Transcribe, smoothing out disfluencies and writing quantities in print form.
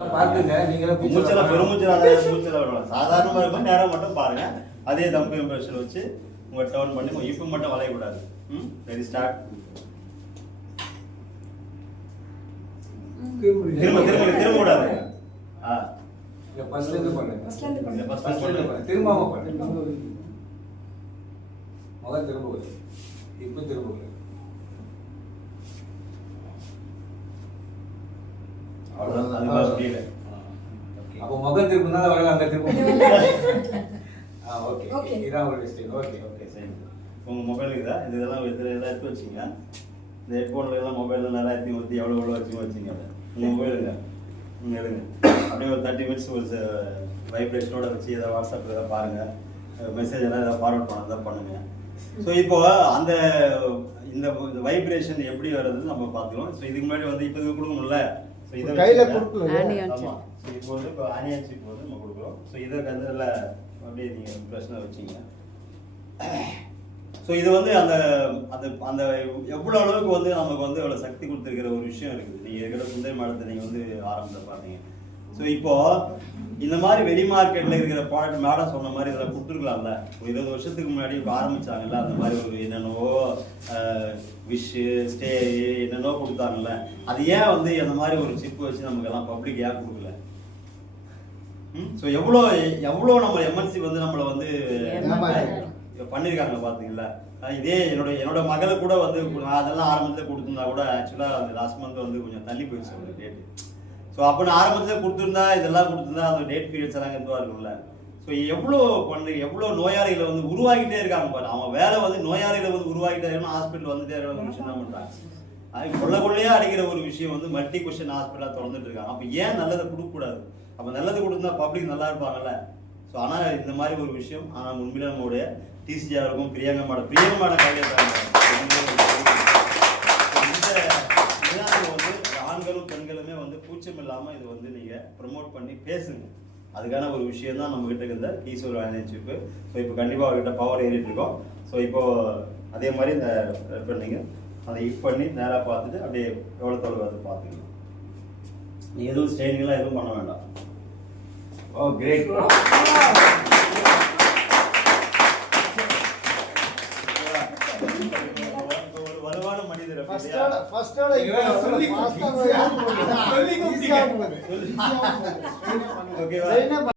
பாத்துங்க நீங்களே மூச்சல பெருமூச்சல மூச்சல வரலாம் சாதாரணமா இருக்கும் நேரா மட்டும் பாருங்க அதே தம்பு இம்ப்ரெஷன் வச்சு உங்க டர்ன் பண்ணி இப்போ மட்டும் வளைய கூடாது ரெடி ஸ்டார்ட் திரும்ப திரும்ப திரும்ப கூடாது ஃபர்ஸ்ட்ல இருந்து பண்ணுங்க ஃபர்ஸ்ட்ல இருந்து திரும்பமா பண்ணுங்க முதல்ல திரும்ப போகுது இப்போ திரும்ப போகுது அவ்வளவுதான் அது புரியல அப்ப முகம் திரும்பினா வரல அங்க திரும்ப ஓகே இதான் ஒரு ஸ்டைல் ஓகே ஓகே சரி உங்க மொபைல் இதெல்லாம் எடுத்து வச்சிங்க இந்த ஹெட்ஃபோன்ல எல்லாம் மொபைல்ல நிறைய ஊற்றி எவ்வளோ வச்சிங்க உங்க மொபைல் எடுங்க அப்படியே ஒரு 30 மினிட்ஸ் ஒரு வைப்ரேஷனோட வச்சு ஏதாவது வாட்ஸ்அப்பில் ஏதாவது பாருங்கள் மெசேஜ் எல்லாம் ஏதாவது ஃபார்வர்ட் பண்ணதான் பண்ணுங்கள் ஸோ இப்போ அந்த இந்த வைப்ரேஷன் எப்படி வர்றது நம்ம பார்த்துக்கலாம் ஸோ இதுக்கு முன்னாடி வந்து இப்போ இது கொடுக்கணும்ல ஸோ இதை கையில் கொடுக்கணும் ஆமாம் ஸோ இப்போ வந்து இப்போ ஆனியாச்சு இப்போ வந்து நம்ம கொடுக்குறோம் ஸோ இதை கண்டில் அப்படியே நீங்கள் பிரச்சனை வச்சிங்க ஸோ இது வந்து அந்த அந்த அந்த எவ்வளோ அளவுக்கு வந்து நமக்கு வந்து எவ்வளோ சக்தி கொடுத்துருக்கிற ஒரு விஷயம் இருக்குது நீங்கள் இருக்கிற சுந்தரி மாடத்தை நீங்கள் வந்து ஆரம்பத்தில் பார்த்தீங்க ஸோ இப்போ இந்த மாதிரி வெளி மார்க்கெட்டில் இருக்கிற ப்ராடக்ட் மேடம் சொன்ன மாதிரி இதில் கொடுத்துருக்கலாம்ல ஒரு 20 வருஷத்துக்கு முன்னாடி இப்போ ஆரம்பிச்சாங்கல்ல அந்த மாதிரி ஒரு என்னென்னவோ விஷு ஸ்டே என்னென்னவோ கொடுத்தாங்கல்ல அது ஏன் வந்து அந்த மாதிரி ஒரு சிப் வச்சு நமக்கெல்லாம் பப்ளிக் ஏன் கொடுக்கல ஸோ எவ்வளோ எவ்வளோ நம்ம எம்என்சி வந்து நம்மளை வந்து பண்ணியிருக்காங்க பார்த்தீங்களா இதே என்னோட மகளை கூட வந்து அதெல்லாம் ஆரம்பத்தில் கொடுத்துருந்தா கூட ஆக்சுவலாக அந்த லாஸ்ட் மந்த் வந்து கொஞ்சம் தள்ளி போயிடுச்சு அந்த டேட்டு ஸோ அப்போ நான் ஆரம்பத்தில் கொடுத்துருந்தா இதெல்லாம் கொடுத்துருந்தா அந்த டேட் பீரியட்ஸ் எல்லாம் எதுவாக இருக்கும்ல ஸோ எவ்வளோ நோயாளிகளை வந்து உருவாகிட்டே இருக்காங்க பாரு அவன் வேலை வந்து நோயாளிகளை வந்து உருவாகிட்டே இருக்கணும் ஹாஸ்பிட்டல் வந்துட்டே இருக்க ஒரு விஷயம் தான் பண்ணுறாங்க கொள்ளையா அடிக்கிற ஒரு விஷயம் வந்து மல்டி கொஸ்டின் ஹாஸ்பிட்டலாக திறந்துட்டு இருக்காங்க அப்போ ஏன் நல்லதை கொடுக்கக்கூடாது அப்போ நல்லது கொடுத்தா பப்ளிக் நல்லா இருப்பாங்கல்ல ஸோ ஆனால் இந்த மாதிரி ஒரு விஷயம் ஆனால் உண்மையில நம்மளுடைய டிசிஜிஆருக்கும் பிரியங்கா மேடம் கையெழுத்தாங்க வந்து ஆண்களும் பெண்களுமே வந்து கூச்சம் இல்லாமல் இது வந்து நீங்கள் ப்ரமோட் பண்ணி பேசுங்க அதுக்கான ஒரு விஷயம் தான் நம்ம கிட்ட இருந்த ஈஸ்வர் ஆயிடுச்சு ஸோ இப்போ கண்டிப்பாக அவர்கிட்ட பவர் ஏறிட்டு இருக்கோம் ஸோ இப்போ அதே மாதிரி இந்த பண்ணிங்க அதை இப் பண்ணி நேராக பார்த்துட்டு அப்படியே எவ்வளோ தொலைவு அதை பார்த்துக்கலாம் நீங்கள் எதுவும் ஸ்டெயினிங்லாம் எதுவும் பண்ண வேண்டாம் ஓ கிரேட் வலுவான மனிதர் ஃபர்ஸ்ட்